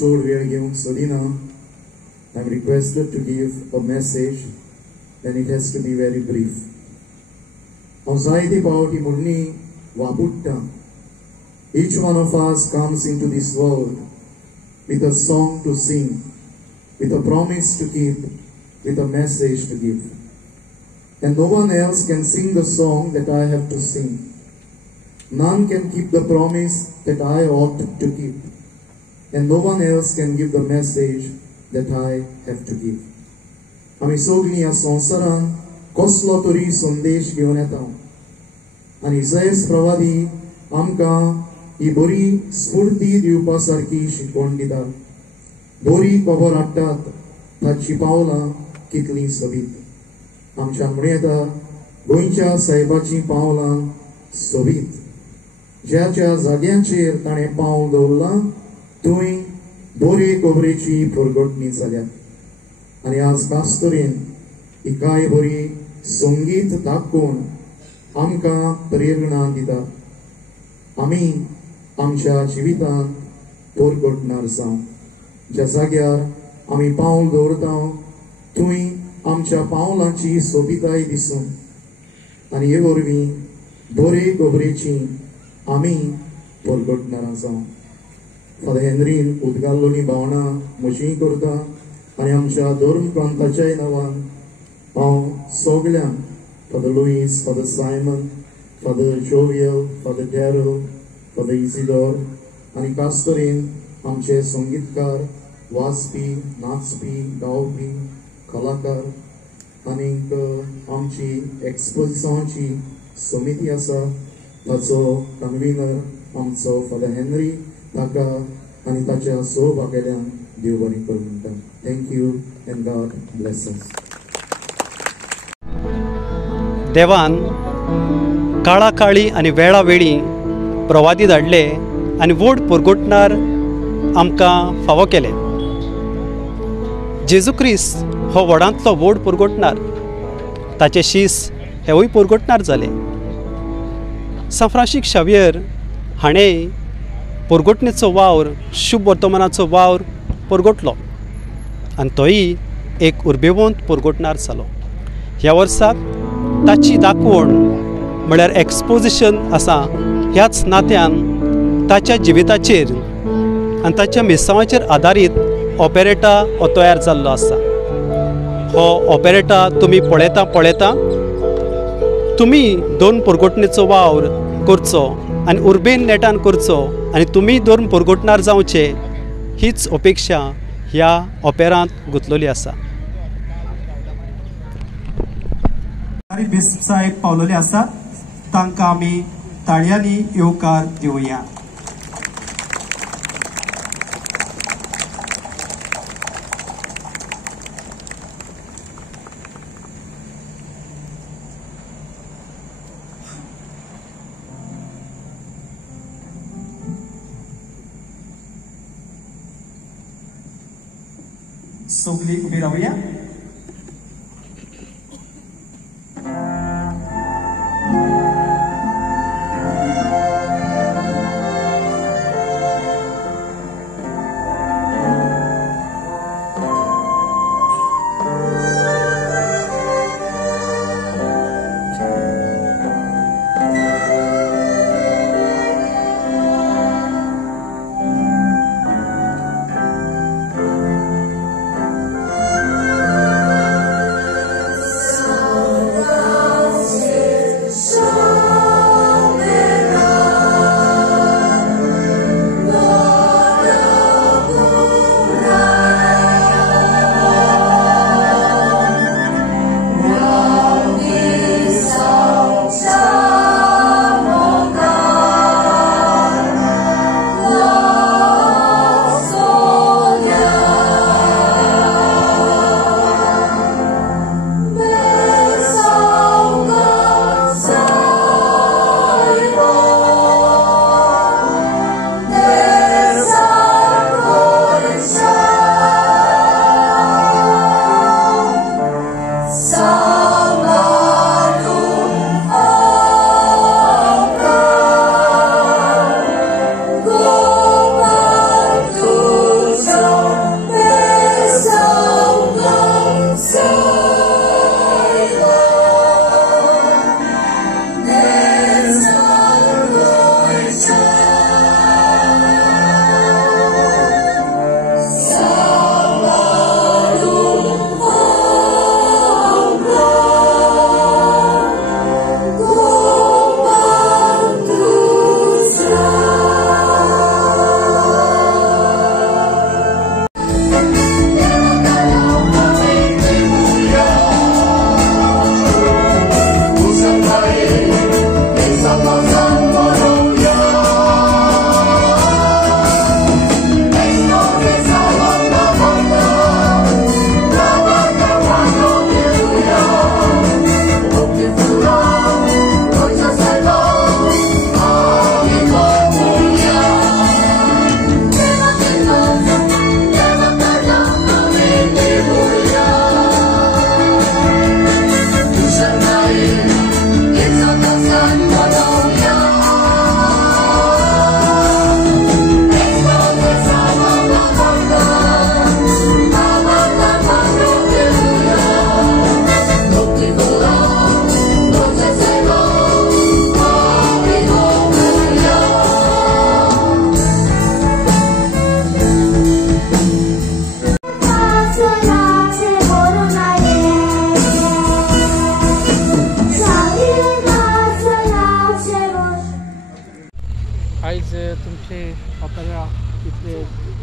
चोड वेळ घेवंक सोदिना. I'm requested to give a message and it has to be very brief. हांव जायती फावटी म्हणणी वापुट्टा. Each one of us comes into this world with a song to sing, with a promise to keep, with a message to give. And no one else can sing the song that I have to sing. None can keep the promise that I ought to keep. And no one else can give the message that I have to give. आमी सगळीं ह्या संवसारान कसलो तरी संदेश घेवन येता. आनी इसायास प्रवादी आमकां ही बरी स्फूर्ती दिवपा सारकी शिकवण दिता. बरी खबर हाडटात ताची पावलां कितलीं सोबीत. आमच्यान म्हणूं येता गोंयच्या साहेबाची पावलां सोबीत. ज्या ज्या जाग्यांचेर ताणें पावल दवरलां थंय बरे खबरेची परगटणी जाल्या. आनी आज खास तरेन ही कांय बरी संगीत दाखोवन आमकां प्रेरणा दिता. आमी आमच्या जिवितांत परगटणार जावं. ज्या जाग्यार आमी पावल दवरता थंय आमच्या पावलांची सोबिताय दिसूं आनी हे वरवीं बरे खबरेची आमी परगटणारां जावं. फादर हेनरीन उदगाल्लोनी भावना म्हजी करता आनी आमच्या धर्म प्रांताच्याय नांवान हांव सगळ्यांक father Lewis, father Simon, father Jovial, father Darryl, father Isidore आनी खास तरेन आमचे संगीतकार, वाचपी, नाचपी, गावपी, कलाकार आनीक आमची एक्सपोजिशनाची समिती आसा ताचो कन्व्हिनर आमचो फादर हेनरी ताका आनी ताच्या सहभाग्यांक देव बरें करूं म्हणटा. Thank you and God bless us. देवान काळा काळी आनी वेळा वेळी प्रवादी धाडले आनी व्हड परगटणार आमकां फावो केले. जेजू क्रिस्त हो व्हडांतलो व्हड परगटणार. ताचे शीस हेवूय परगटणार जाले. सान फ्रांसीस शावियर हाणें परगटणेचो वावर, शुभ वर्तमानाचो वावर परगटलो आनी तोय एक उर्बेवंत परगटणार जालो. ह्या वर्साक ताची दाखोवण म्हळ्यार एक्सपोजिशन आसा. ह्याच नात्यान ताच्या जिविताचेर आनी ताच्या मेसावाचेर आदारीत ऑपेरेटा हो तयार जाल्लो आसा. हो ऑपेरेटा तुमी पळयता तुमी दोन परगटणेचो वावर करचो आनी उर्बेन नेटान करचो आनी तुमी दोन परगटणार जावचे हीच अपेक्षा ह्या ऑपेरांत गुंतलेली आसा. बिस्प साहेब पावलेले आसात. तांकां आमी ताळयांनी येवकार दिवया. सगळीं उबी रावया.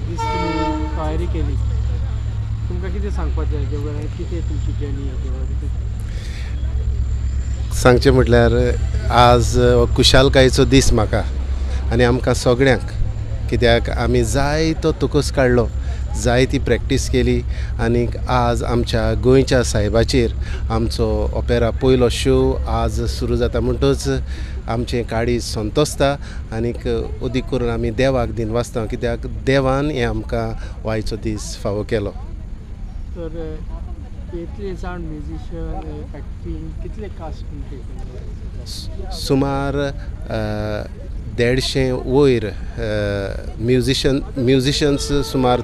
दीस तुमी तयारी केली तुमकां कितें सांगपाचें हेजे बरें कितें तुमची जर्नी हेजे बरें सांगचें म्हटल्यार आज खुशालकायेचो दीस म्हाका आनी आमकां सगळ्यांक कित्याक आमी जायतो तुकूस काडलो जायती प्रॅक्टीस केली आनी आज आमच्या गोंयच्या सायबाचेर आमचो ओपेरा पयलो शो आज सुरू जाता म्हणटच आमचें काळीज संतोसता आनीक अदीक करून आमी देवाक दिनवासता कित्याक देवान हें आमकां वायचो दीस फावो केलो. तर इतले जाण म्युजिशियन एक्टींग कितले कास्ट सुमार 150 वयर म्युजिशन्स सुमार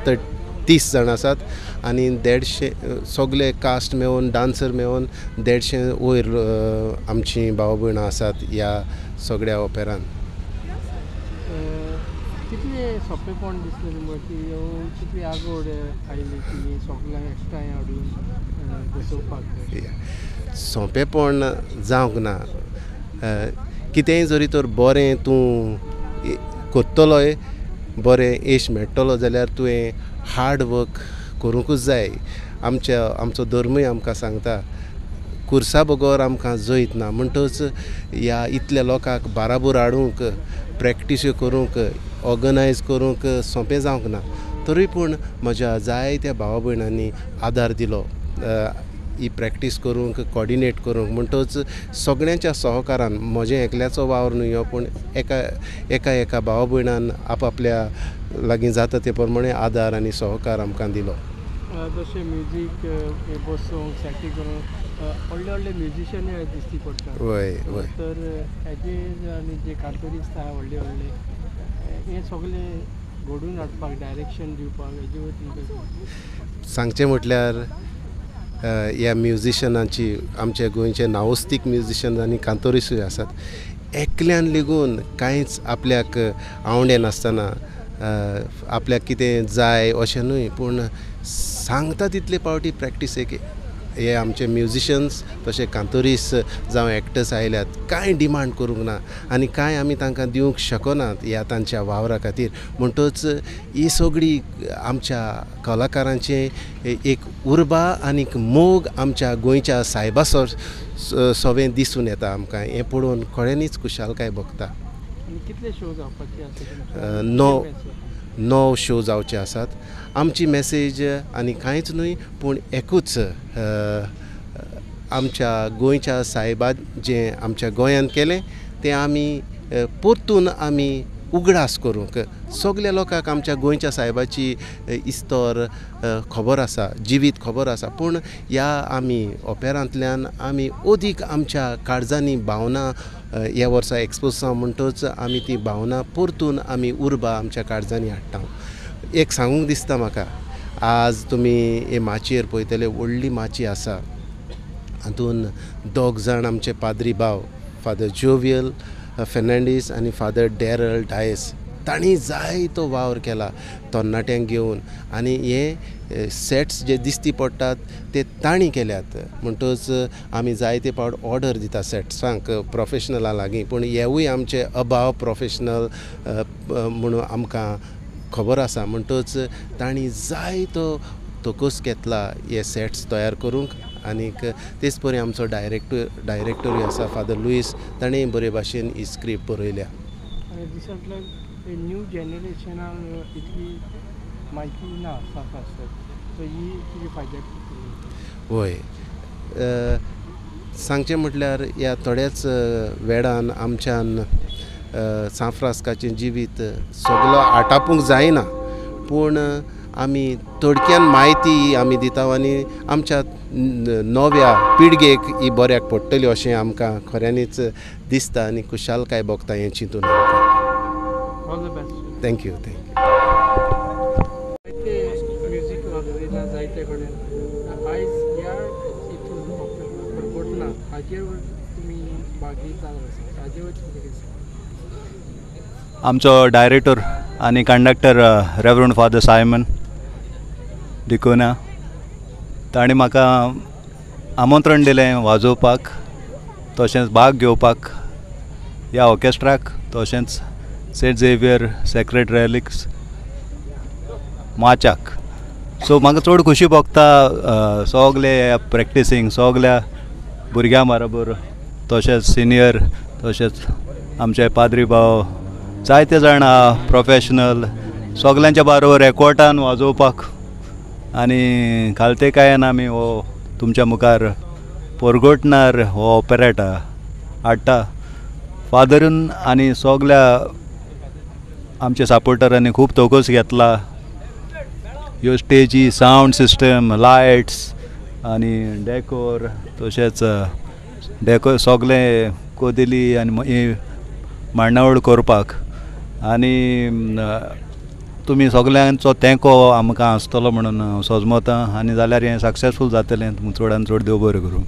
30 जाण आसात आनी 150 सगळे कास्ट मेळून डान्सर मेळून 150 वयर आमची भाव भयणां आसात ह्या सगळ्या ओपेरान. कितले सोंपेपण दिसलें तुमकां की कितली आगोड आयली की सगळ्यांक एकठांय हाडून बसोवपाक सोंपेपण जावंक ना कितेंय जरी तर बरें तूं कोत्तलोय बरें यश मेळटलो जाल्यार तुवें हार्ड वर्क करूंकूच जाय. आमचो धर्मूय आमकां सांगता कुर्सा बगोर आमकां जैत ना म्हणटच ह्या इतल्या लोकांक बाराबोर हाडूंक प्रॅक्टीस करूंक ऑर्गनायज करूंक सोंपें जावंक ना. तरी पूण म्हज्या जायत्या भावा भयणांनी आदार दिलो ही प्रॅक्टीस करूंक कॉर्डिनेट करूंक म्हणटच सगळ्यांच्या सहकारान म्हजें एकल्याचो वावर न्हय हो पूण एका भावा भयणान आपल्या लागीं जाता ते प्रमाणे आदार आनी सहकार आमकां दिलो. जशें म्युजीक बसोवंक सेटी करूंक व्हडले म्युजिशियनूय दिश्टी पडटा. वय वय तर हेजे आनी जे कार्टुनिस्ट आसा व्हडले हे सगळे घडोवन हाडपाक डायरेक्शन दिवपाक हेजे वयर सांगचें म्हटल्यार ह्या म्युजिशनांची आमच्या गोंयचे नावस्तीक म्युजिशन आनी कांतोरिसूय आसात एकल्यान लेगून कांयच आपल्याक आवडे नासतना आपल्याक कितें जाय अशें न्हय पूण सांगता तितले पावटी प्रॅक्टीसेक हे आमचे म्युजिशन्स तशें कांतोरीस जावं एक्टर्स आयल्यात कांय डिमांड करूंक ना आनी कांय आमी तांकां दिवंक शकनात ह्या तांच्या वावरा खातीर म्हणटच ही सगळी आमच्या कलाकारांचे एक उर्बा आनीक मोग आमच्या गोंयच्या सायबा सवें दिसून येता आमकां हें पळोवन खऱ्यांनीच खुशालकाय भोगता. कितले शो जावपाचे आसा? 9 शो जावचे आसात. आमची मॅसेज आनी कांयच न्हय पूण एकूच आमच्या गोंयच्या सायबा जें आमच्या गोंयांत केलें तें आमी परतून आमी उगडास करूंक सगल्या लोकांक आमच्या गोंयच्या सायबाची इस्तोर खबर आसा जिवीत खबर आसा पूण ह्या आमी ओपेरांतल्यान आमी अदीक आमच्या काळजांनी भावना ह्या वर्सा एक्सपोज जावं म्हणटच आमी ती भावना परतून आमी उर्बा आमच्या काळजांनी हाडटा. एक सांगूंक दिसता म्हाका आज तुमी हे माचयेर पळयतले व्हडली माची आसा हातून 2 जाण आमचे पाद्री भाव फादर जोवियल फेर्नांडीस आनी फादर डॅरल डायस तांणी जायतो वावर केला तरणाट्यांक घेवन आनी हे सेट्स जे दिश्टी पडटात ते तांणी केल्यात म्हणटच आमी जायते पावट ऑर्डर दिता सेट्सांक प्रोफेशनलां लागीं पूण हेवूय आमचे अभाव प्रोफेशनल म्हणून आमकां खबर आसा म्हणटच तांणी जायतो तोकूस घेतला हे सेट्स तयार करूंक आनीक तेच परी आमचो डायरेक्टरूय आसा फादर लुईस ताणें बरे भाशेन ही स्क्रिप्ट बरयल्या. न्यू जेनरेशनाक इतली म्हायती ना सो ही तुजी फायद्याक वय सांगचें म्हटल्यार ह्या थोड्याच वेळान आमच्यान सांफ्रास्काचें जिवीत सगलो आटापूंक जायना पूण आमी थोडक्यान म्हायती आमी दिता आनी आमच्या नव्या पिळगेक ही बऱ्याक पडटली अशें आमकां खऱ्यांनीच दिसता आनी खुशालकाय भोगता हें चिंतून आमकां. थँक्यू. म्युजीक वाजयता जायते कडेन आयज ह्या हितून घडना हाजेर तुमी भाग आसा हाजे वयर आमचो डायरेक्टर आनी कंडक्टर रेवरंड फादर सायमन डिकोना ताणें म्हाका आमंत्रण दिलें वाजोवपाक तशेंच भाग घेवपाक ह्या ऑर्केस्ट्राक तशेंच सेंट झेवियर सेक्रेड रेलिक्स माचाक. सो म्हाका चड खोशी भोगता सगले प्रॅक्टिसींग सगल्या भुरग्यां बरोबर, तशेंच सिनियर, तशेंच आमचे पाद्री भाव, जायते जाण प्रोफेशनल सगल्यांच्या बरोबर एकवटान वाजोवपाक. आनी कालतेकायेन आमी हो तुमच्या मुखार पोरगोटणार हो ऑपेरेटा हाडटा. फादरून आनी सगल्या आमच्या सपोर्टरांनी खूब तोकोस घेतला. ह्यो स्टेजी, सावंड सिस्टम, लायट्स आनी डेकोर, तशेंच सगळे कोदिली आनी मांडावळ करपाक. आनी तुमी सगल्यांचो तेंको आमकां आसतलो म्हणून हांव सोजमतां. आनी जाल्यार हें सक्सेसफूल जातलें. चडान चड देव बरें करूं.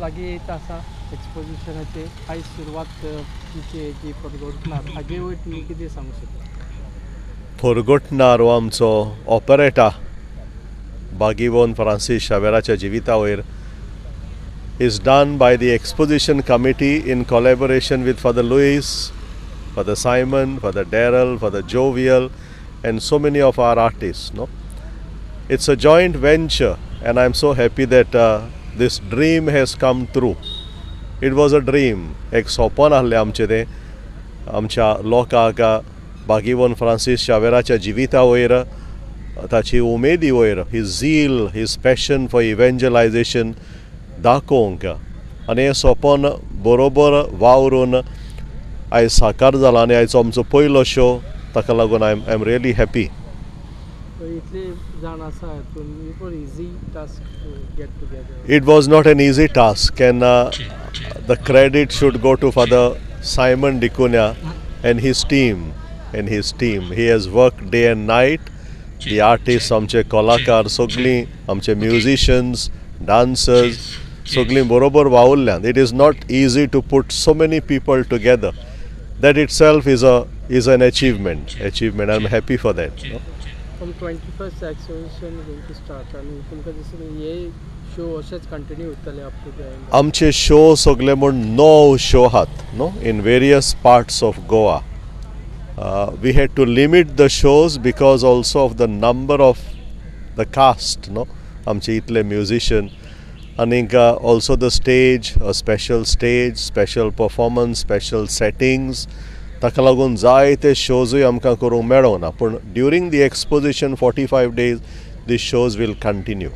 लागीं येता आसा एक्सपोजिशनाचे आयज सुरवात तुमची हेची परगोटणार. हाजे वयर तुमी कितें सांगूं शकता? परगोटणार हो आमचो ऑपरेटा बागीवोन फ्रांसीस शावेराच्या जिविता वयर is done by the exposition committee in collaboration with Father Louis, Father Simon, Father Daryl, Father Jovial, and so many of our artists. No, it's a joint venture, and I'm so happy that this dream has come true. It was a dream. एक सोपन आहलें आमचें तें आमच्या लोकांक बागीवोन फ्रांसीस शावेराच्या जिविता वयर ताची उमेदी वयर his zeal, his passion for evangelization दाखोवंक आनी हें सोपन बरोबर वावरून आयज साकार जाला आनी आयचो आमचो पयलो शो. ताका लागून I am really happy. It was not an easy task, and the credit should go to Father Simon Dicuna and his team. He has worked day and night. The artists, आमचे कलाकार सगळीं, आमचे musicians, dancers, सगळीं बरोबर वावुरल्यात. It is not easy to put so many people together. That itself is an achievement. I'm happy for that. From 21st exhibition going to start, and तुमकां दिसता हे शो अशेच कंटिन्यू उरतले अप टू द एंड? आमचे शो सगळे म्हण 9 शो आहात no in various parts of Goa. We had to limit the shows because also of the number of the cast, no, आमचे इतले musician. And also the stage, a special stage, special performance, special settings. ताका लागून जायते शोजूय आमकां करूंक मेळोना. पूण ड्युरींग दी एक्सपोजिशन 45 days these shows will continue.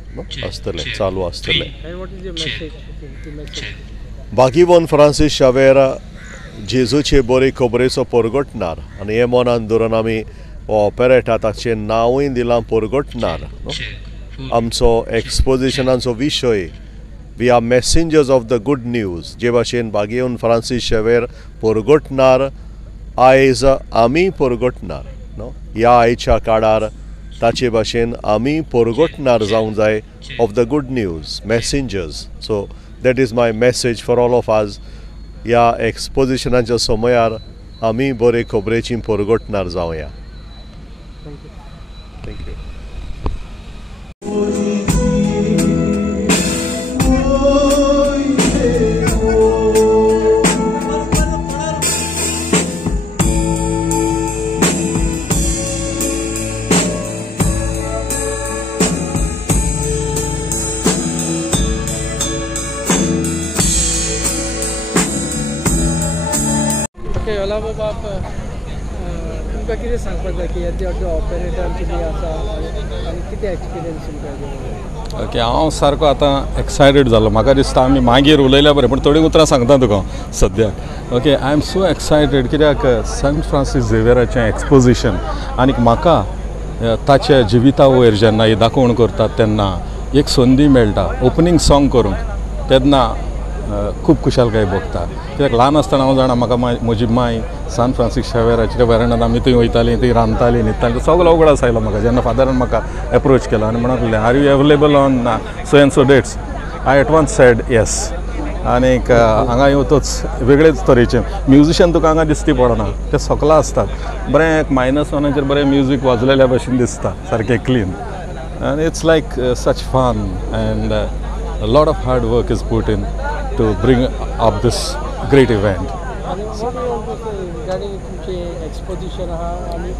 आसतले, चालू आसतले. बागीवोन फ्रांसीस शावेरा जेजूचे बरे खबरेचो परगोटणार आनी हे मनान धरून आमी हो ऑपेरेटा ताचें नांवूय दिलां परगोटणार. आमचो एक्सपोजिशनाचो विशय we are messengers of the good news. जे भाशेन बागेवन फ्रांसीस शेवेर परगटणार आयज आमी परगटणार नो ह्या आयच्या काळार ताचे भाशेन आमी परगटणार जावंक जाय of the good news messengers. So that is my message for all of us. ह्या एक्सपोजिशनाच्या समयार आमी बरे खबरेची परगटणार जावया. Thank you. ओके ओला बाब तुमकां कितें सांगपाक जाय की येदे अर्दे ऑपरेटर कितें आसा आनी कितें एक्सपिरियन्स तुमकां? ओके हांव सारको आतां एक्सायटेड जालो. म्हाका दिसता आमी मागीर उलयल्या बरें, पूण थोडीं उतरां सांगता तुका सद्याक. Okay I am so excited कित्याक सेंट फ्रांसीस झेवियराचें एक्सपोजिशन आनीक म्हाका ताच्या जिविता वयर जेन्ना ही दाखोवण करतात तेन्ना एक संदी मेळटा ओपनिंग सॉंग करूंक, तेन्ना खूब खुशालकाय भोगता. कित्याक ल्हान आसतना हांव जाणा म्हाका म्हजी माय सान फ्रांसीस शेवेराच्या वेरेंडांत आमी थंय वयतालीं, थंय रांदतालीं न्हिदतालीं, सगळो उगडास आयलो म्हाका जेन्ना फादरान म्हाका एप्रोच केलो आनी म्हणून लागलें are you available on so and so dates. I at once said yes. आनीक हांगा येवतोच वेगळेच तरेचें म्युजिशियन तुका हांगा दिसती पडना, ते सकला आसतात. बरें एक -1 बरें म्युजीक वाजलेल्या भशेन दिसता, सारकें क्लीन. आनी it's like such fun and a lot of hard work is put in to bring up this great event. आनी what you want to say regarding तुमचें एक्सपोजिशन आहा आनी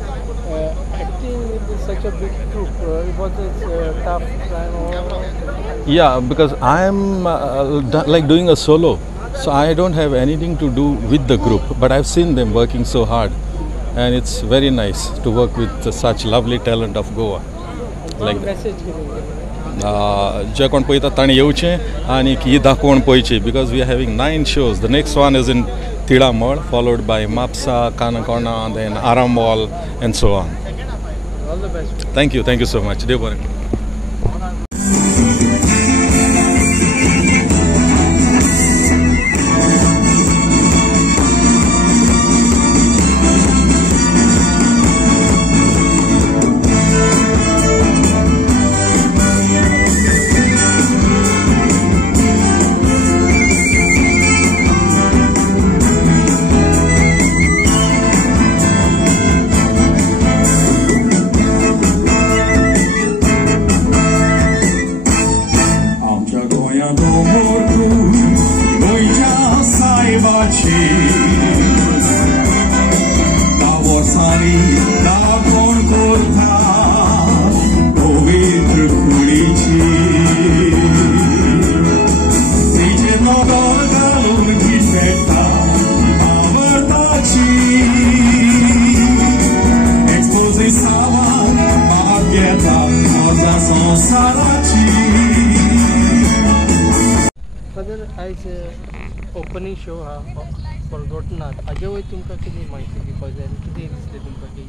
acting with such a big group, it was a tough time or? Yeah, because I am like doing a solo, so I don't have anything to do with the group, but I've seen them working so hard and it's very nice to work with such lovely talent of Goa. Like message giving. जे कोण पळयता ताणें येवचें आनी ही दाखोवण पळोवची, because we are having 9 shows. The next one is in Tilamol, followed by Mapusa, Canacona, then Arambol and so on. All the best. Thank you so much. देव बरें. आयज ओपनिंग शो हा परगटणार हाजे वयर तुमकां कितें म्हायती दिवपाक जाय आनी कितें दिसलें तुमकां की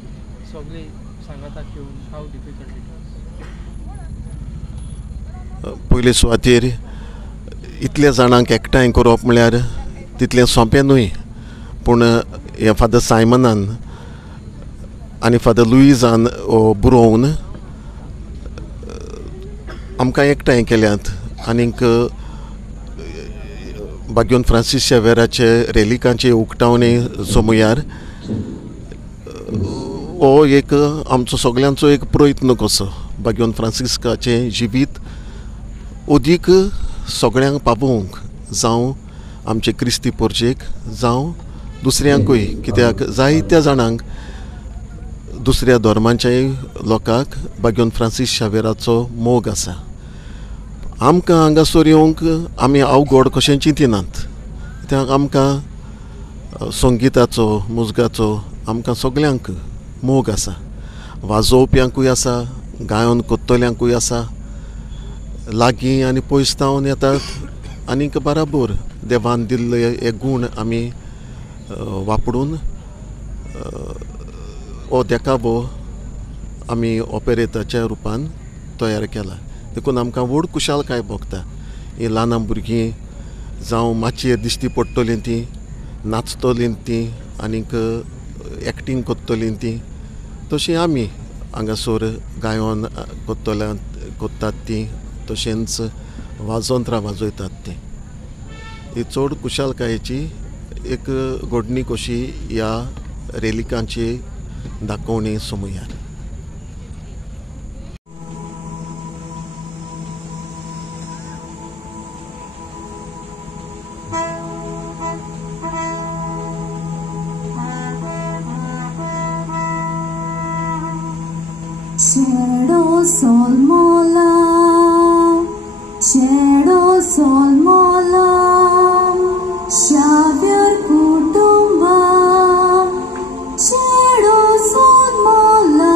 सगळे सांगातात येवन हाव डिफिकल्ट इट वाज? पयले सुवातेर इतल्या जाणांक एकठांय करप म्हळ्यार तितलें सोंपें न्हय, पूण हे फादर सायमनान आनी फादर लुइजान बरोवन आमकां एकठांय केल्यात. आनीक बागेवन फ्रांसीस शेवेराचे रेलिकांचे उक्तावणे समयार हो एक आमचो सगळ्यांचो एक प्रयत्न कसो बागेवन फ्रांसिस्काचें जिवीत अदीक सगळ्यांक पावोवंक, जावं आमचे क्रिस्ती पोरचेक जावं दुसऱ्यांकूय, कित्याक जायत्या जाणांक दुसऱ्या धर्मांच्याय लोकांक बागेवन फ्रांसीस शेवेराचो मोग आसा. आमकां हांगासर येवंक आमी अवघड कशें चिंतिनात, कित्याक आमकां संगिताचो मुजगाचो आमकां सगळ्यांक मोग आसा. वाजोवप्यांकूय आसा, गायन कोत्तल्यांकूय आसा, लागीं आनी पयस जावन येतात आनीक बराबर देवान दिल्ले हे गूण आमी वापरून हो देखावो आमी ऑपेरेटाच्या रुपान तयार केला. देखून आमकां व्हड कुशालकाय भोगता. ही ल्हान भुरगीं जावं मातशी दिश्टी पडटलीं तीं नाचतलीं तीं आनीक एक्टींग कोत्तलीं तीं तशीं आमी हांगासर गायन कोत्तात तीं तशेंच वाजोंत्रां वाजयतात तीं ही चड कुशालकायेची एक घडणी कशी ह्या रेलिकांची दाखोवणी समयार. Shadow sol mola, shadow sol mola, Xavier kutumba, shadow sol mola.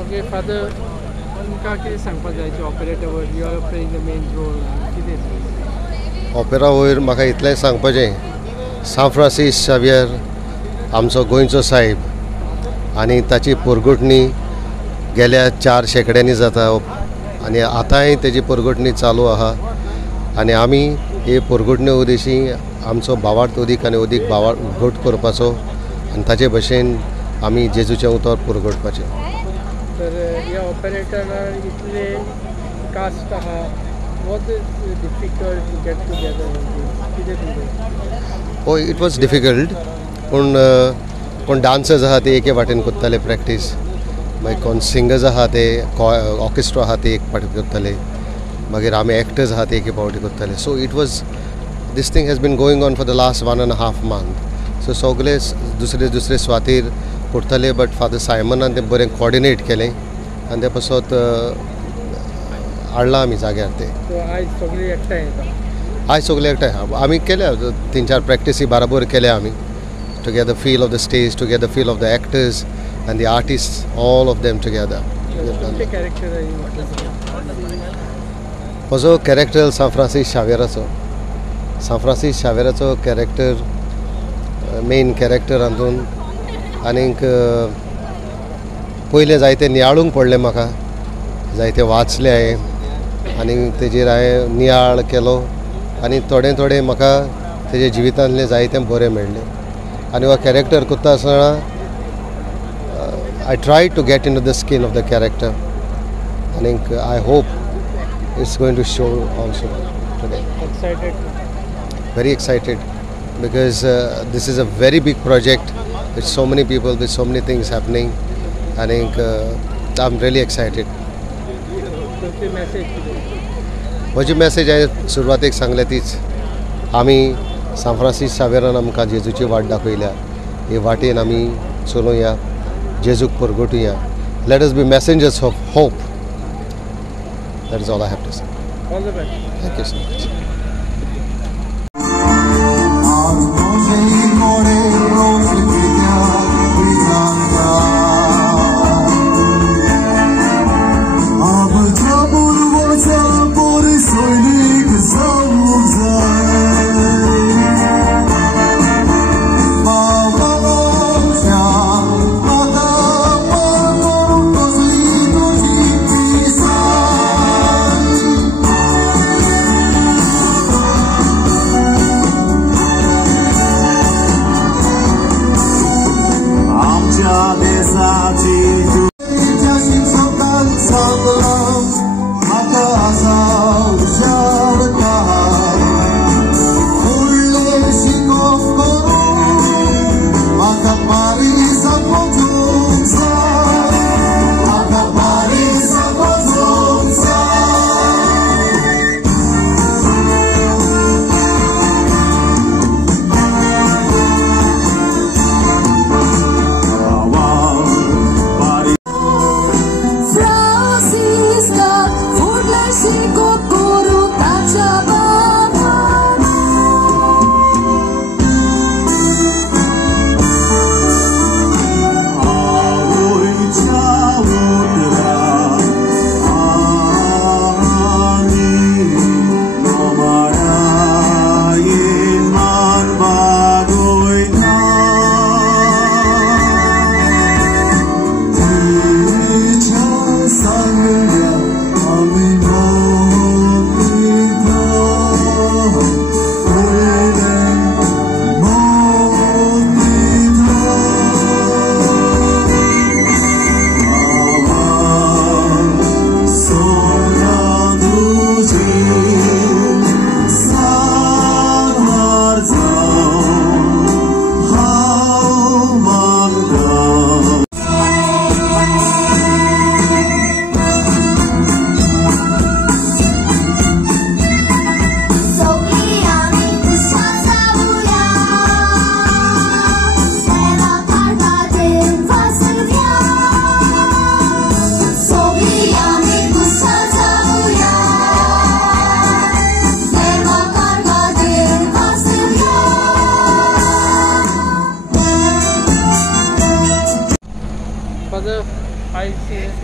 Okay, Father, तुमकां कितें सांगपाक जाय ऑपरेटा वयर you are playing the main role कितें ऑपेरा वयर म्हाका इतलें सांगपाचें सान फ्रांसीस शावियर आमचो गोंयचो साहेब आनी ताची परगोटणी गेल्या 4 शेंकड्यांनी जाता आनी आतांय तेजी परगोटणी चालू आहा आनी आमी हे परगोटणे उदेशी आमचो भावार्थ अदीक आनी अदीक घट करपाचो आनी ताचे भशेन आमी जेजूचें उतर परगोटपाचें. तर ह्या ऑपरेटरान इतले कास्ट आहा what is difficult to get together कितें तुमकां? हय इट वॉज डिफिकल्ट कोण डान्सर्स आहा ते एके वाटेन करताले प्रॅक्टीस मागीर कोण सिंगर्स आहा ते ऑर्केस्ट्रा आहा ते एक पावटी करताले मागीर आमी एक्टर्स आहा ते एके पावटी करताले so it was this thing has been going on for the last 1.5 months so सगळे दुसरे सुवातेर करताले बट फादर सायमनान तें बरें कोऑर्डिनेट केलें आनी ते पासत हाडला आमी जाग्यार ते आयज सगळे एकठांय आमी केल्या 3-4 प्रॅक्टीसी बराबर केल्या आमी to get the feel of the stage, to get the feel of the actors and the artists, all of them together. म्हजो कॅरेक्टर सान फ्रांसीस शावेराचो. सान फ्रांसीस शावेराचो कॅरेक्टर मेन कॅरेक्टर हातून आनीक पयलें जायते नियाळूंक पडलें म्हाका जायते वाचले हांवें आनी तेजेर हांवें नियाळ केलो आनी थोडें म्हाका तेजे जिवितांतलें जायतें बरें मेळ्ळें आनी हो कॅरेक्टर करता आसतना I try to get into the skin of the character आनीक I hope it's going to show also today. Very excited because this is a very big project with so many people, with so many things happening. I think I'm really excited. तुमची मॅसेज कितें? म्हजी मॅसेज हांवें सुरवातेक सांगल्या तीच, आमी सान फ्रांसीस शावेरान आमकां जेजूची वाट दाखयल्या, हे वाटेन आमी चलोवया, जेजूक परगटुया. Let us be messengers of hope. That is all I have to say. All the best. Thank you so much.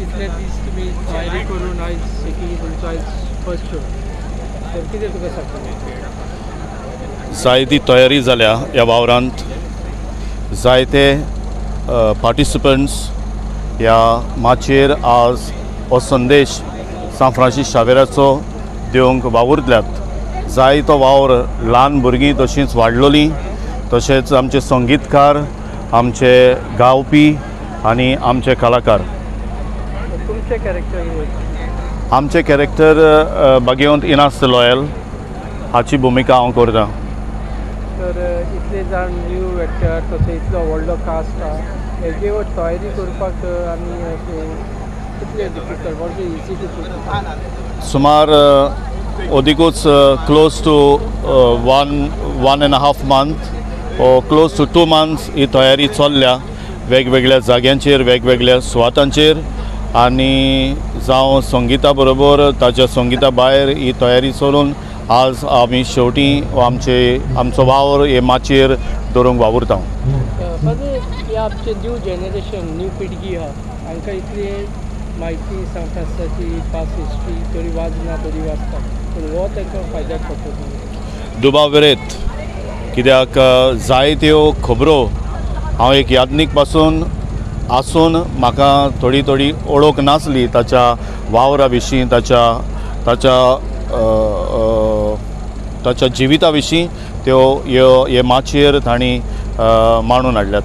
इतले दीस तुमी तयारी करून आयज सेकी तुमचो आयज फर्स्ट शो, तर कितें तुका सांगता? जायती तयारी जाल्या ह्या वावरांत. जायते पार्टिसिपंट्स ह्या माचयेर आज हो संदेश सान फ्रांसीस शावेराचो दिवंक वावुरतल्यात. जायतो वावर ल्हान भुरगीं तशींच वाडलोलीं, तशेंच आमचे संगीतकार, आमचे गावपी आनी आमचे कलाकार. तुमचे कॅरेक्टर? आमचे कॅरेक्टर बागेवंत इनास लॉयल हाची भुमिका हांव करतां. तर इतले जाण न्यू एक्टर, तसो इतलो व्हडलो कास्ट आहा, हेजे तयारी करपाक आनी कितले difficult, what is easy to? सुमार ओदिकूच क्लोज टू 1.5 months ओ क्लोज टू 2 months ही तयारी चल्ल्या वेगवेगळ्या जाग्यांचेर, वेगवेगळ्या सुवातांचेर. आनी जावं संगीता बरोबर ताच्या संगीता भायर ही तयारी चलून आज आमी शेवटी आमचो वावर हे माचयेर दवरूंक वावुरता. आमचे न्यू जेनरेशन, न्यू पिळगी आहा, हांकां इतली म्हायती सान फ्रांसिसाची पास्ट हिस्ट्री तरी वाजना बरी वाचता, पूण हो तांकां फायद्याक पडटलो. दुबाविरेत, कित्याक जायत्यो खबरो हांव एक यादनीक पासून आसून म्हाका थोडी थोडी ओळख नासली ताच्या वावरा विशीं, ताच्या जिविता विशीं, त्यो हे माचयेर तांणी मांडून हाडल्यात.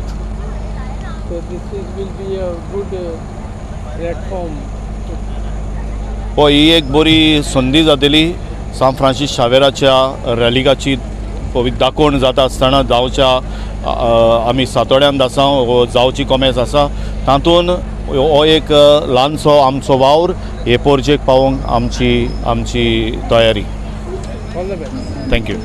हो ही एक बरी संदी जातली सान फ्रांसीस शावेराच्या रॅलिगाची दाखोवन जाता आसतना जावच्या आमी सातोड्यान आसा जावची कोमेस आसा तातूंत हो एक ल्हानसो आमचो वावर हे पोरजेक पावोवंक आमची तयारी. थँक्यू.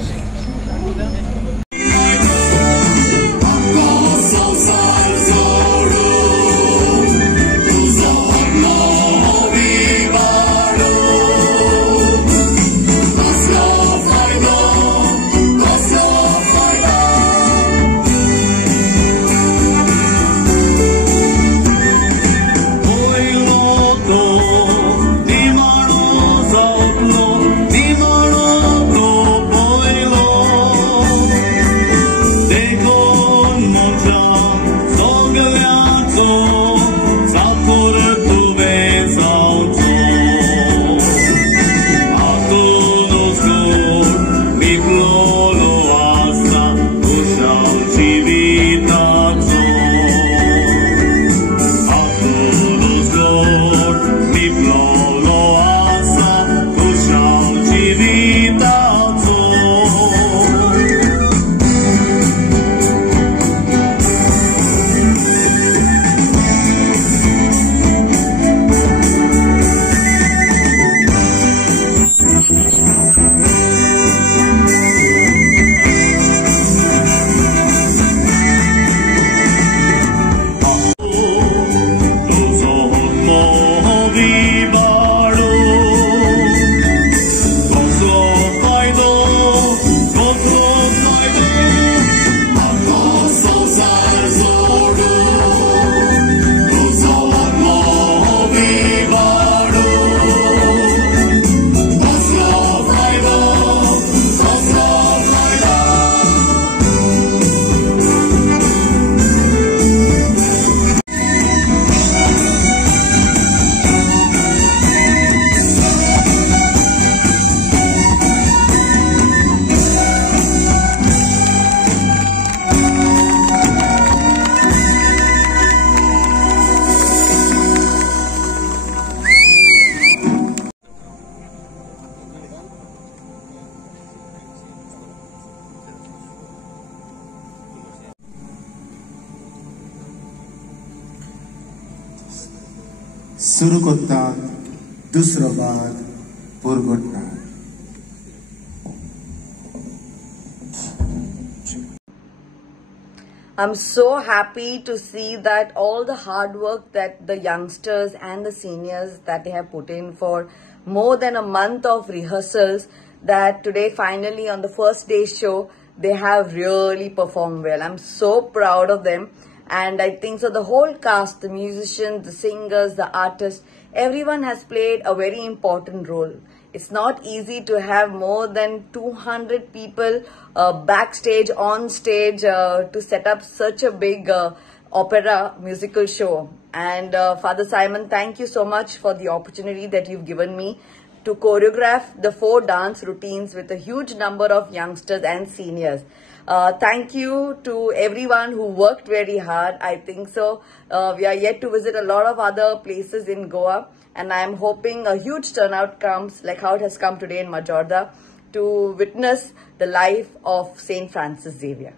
सुरू करतात दुसरो भाग पुरगोटना. I'm so happy to see that all the hard work that the youngsters and the seniors that they have put in for more than a month of rehearsals, that today finally on the first day show they have really performed well. I'm so proud of them. And I think so the whole cast, the musicians, the singers, the artists, everyone has played a very important role. It's not easy to have more than 200 people backstage, on stage to set up such a big opera musical show. And Father Simon, thank you so much for the opportunity that you've given me to choreograph the 4 dance routines with a huge number of youngsters and seniors. Thank you to everyone who worked very hard. I think so. We are yet to visit a lot of other places in Goa, and I am hoping a huge turnout comes like how it has come today in Majorda to witness the life of Saint Francis Xavier.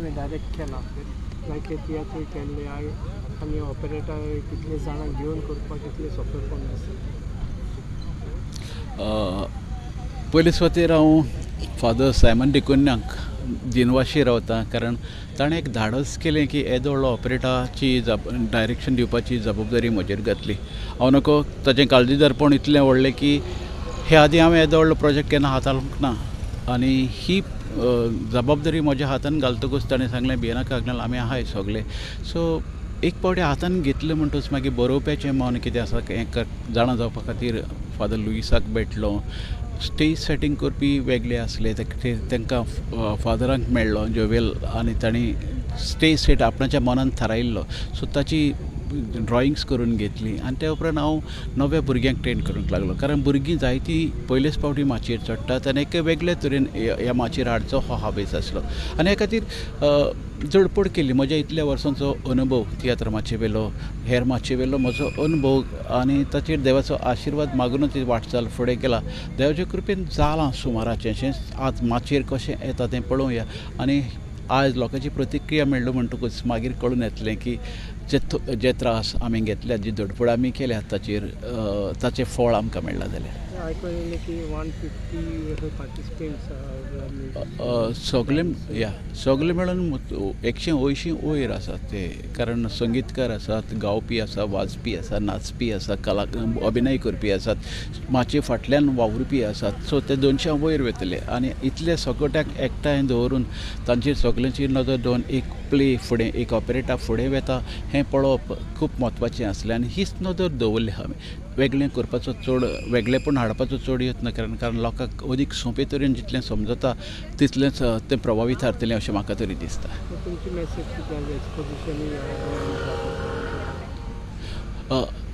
तुवें डायरेक्ट केला जायते तियात्र केल्ले आनी ऑपरेटा कितले जाणां घेवन करपाक कितले सोंपेपण आसा. पयले सुवातेर हांव फादर सायमन डिकोन्याक दिनवाशी रावता, कारण ताणें एक धाडस केलें की येदो व्हडलो ऑपरेटाची डायरेक्शन दिवपाची जबाबदारी म्हजेर घातली. हांव नको ताचें काळजीदारपण इतलें व्हडलें की हे आदीं हांवें येदो व्हडलो प्रोजेक्ट केन्ना हाताळूंक ना, आनी ही जबाबदारी म्हज्या हातान घालतकूच ताणें सांगलें भियेनाका आग्नेल आमी आहाय सगळे. सो एक पावटी हातान घेतलें म्हणटच मागीर बरोवप्याचें मन कितें आसा हें जाणा जावपा खातीर फादर लुईसाक भेटलो. स्टेज सेटींग करपी वेगळे आसले, तांकां फादरांक मेळ्ळो जोवेल, आनी तांणी स्टेज सेट आपणाच्या मनान थारायिल्लो. सो ताची ड्रॉइंग्स करून घेतली आनी त्या उपरांत हांव नव्या भुरग्यांक ट्रेन करूंक लागलो, कारण भुरगीं जायतीं पयलेच फावटी माचयेर चडटात आनी एका वेगळे तरेन ह्या माचयेर हाडचो हो हावेस आसलो. आनी हे खातीर जडपड केली. म्हज्या इतल्या वर्सांचो अनुभव तियात्र माचये वेलो, हेर माचये वेलो म्हजो अनुभव, आनी ताचेर देवाचो आशिर्वाद मागूनच ही वाटचाल फुडें केला. देवाचे कृपेन जालां सुमाराचें अशें. आज माचयेर कशें येता तें पळोवया, आनी आज लोकांची प्रतिक्रिया मेळ्ळ्यो म्हणटकूच मागीर कळून येतलें की जे त्रास आमी घेतल्यात, जी धडपड आमी केल्या ताचेर ताचें फळ आमकां मेळ्ळां जाल्यार. सगळे मेळून 180 वयर आसात ते, कारण संगीतकार आसात, गावपी आसा, वाजपी आसा, नाचपी आसा, अभिनय करपी आसात, माचे फाटल्यान वावुरपी आसात. सो ते 200 वयर वतले आनी इतले सगळ्याक एकठांय दवरून तांचेर सगळ्यांची नदर दवरून एक प्ले फुडें, एक ऑपरेटा फुडें वता हें पळोवप खूब म्हत्वाचें आसलें. आनी हीच नदर दवरली हांवें. वेगळें करपाचो चड, वेगळेपण हाडपाचो चड यत्न कारण कारण लोकांक अदीक सोंपे तरेन जितलें समजता तितलेंच तें प्रभावी थारतलें अशें म्हाका तरी दिसता.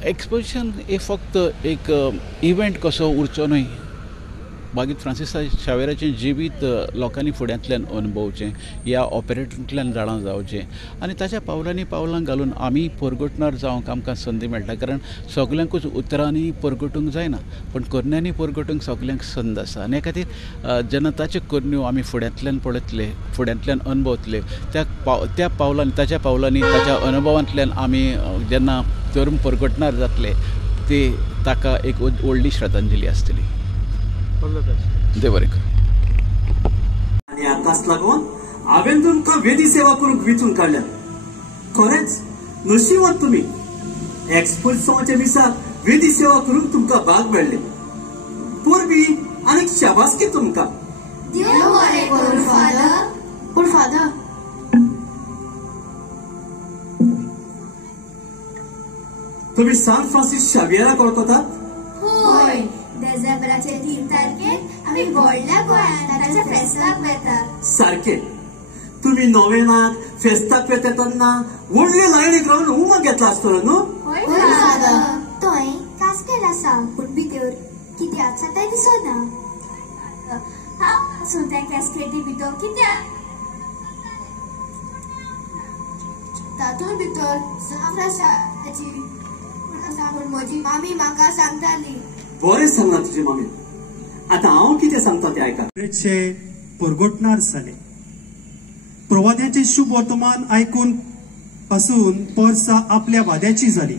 एक्सपोजिशन हे फक्त एक इव्हेंट कसो उरचो न्हय, मागीर फ्रांसीस शावेराचें जिवीत लोकांनी फुड्यांतल्यान अनुभवचें, ह्या ऑपरेटांतल्यान जाणा जावचें आनी ताच्या पावलांनी पावलां घालून आमी परगटणार जावंक आमकां संदी मेळटा. कारण सगल्यांकूच उतरांनी परगटूंक जायना, पण करण्यांनी परगटूंक सगल्यांक संद आसा. आनी हे खातीर जेन्ना ताच्यो करण्यो आमी फुड्यांतल्यान पळयतले, फुड्यांतल्यान अनुभवतले, त्या पावलांनी, ताच्या पावलांनी, ताच्या अनुभवांतल्यान आमी जेन्ना तरूण परगटणार जातले ते ताका एक व्हडली श्रद्धांजली आसतली. देव बरें करूं. आनी हाकाच लागून हांवें तुमकां वेदी सेवा करूंक वेंचून काडल्या. खरेंच नशिबांत तुमी एक्सपोजिशनाच्या दिसाक वेदी सेवा करूंक तुमकां भाग मेळ्ळे. परबी आनी शाबासकी तुमकां. देव बरें करूं फादर. पूण फादर तुमी सान फ्रांसीस शावेराक वळखतात? होय, डिसेंबराचे 3 तारखेक आमी व्हडल्या गोंयांताच्या फेस्ताक वेतात. सारकें. तुमी नोवेनाक फेस्ताक वेता तेन्ना व्हडले लायनीक रावन उमो घेतला आसतलो न्हू? होय फादर. थंय कास्केल आसा, पूण भितर कितें आसा तें दिसना. हांव त्या कॅस्केटी भितर कित्याक तातूंत भितर साफ्रासाची पूण म्हजी मामी म्हाका सांगताली. बरें सांगला तुजी मामी. आतां हांव कितें सांगता तें आयका. परगटणार जाले. प्रवाद्याचे शुभ वर्तमान आयकून पासून पर्सा आपल्या वाद्याची जाली.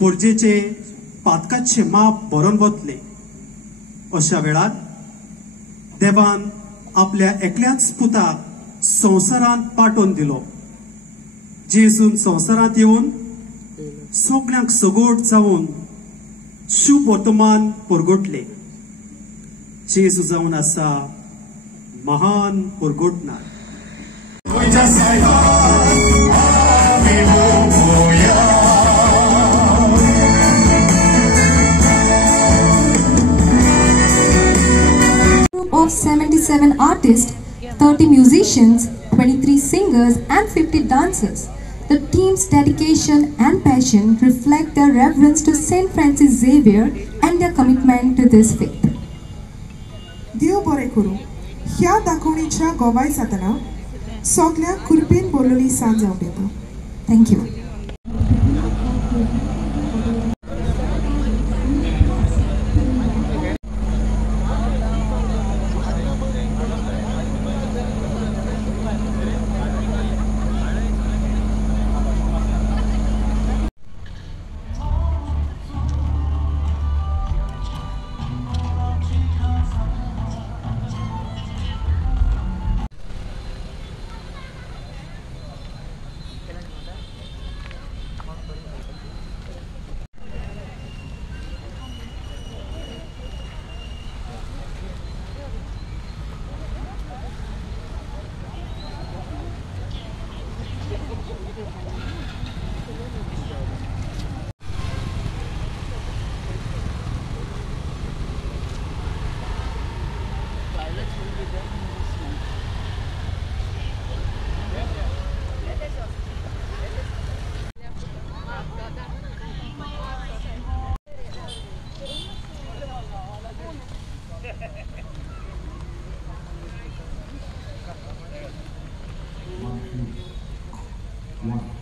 पोरजेचे पातकाचे माप भरून वतले. अशा वेळार देवान आपल्या एकल्याच पुताक संवसारांत पाठोवन दिलो. जेजून संवसारांत येवन सगळ्यांक सगोट जावन शुभ वर्तमान परगटले. जेजू जावन आसा महान परगटणार. Of 77 artists, 30 musicians, 23 singers and 50 dancers. The team's dedication and passion reflect their reverence to Saint Francis Xavier and their commitment to this faith. देव बरें करूं. ह्या दाखोवणीच्या गोवाय जातना सगळ्यांक कृपेन बोलली सांज जावं येता. Thank you. 2, 1.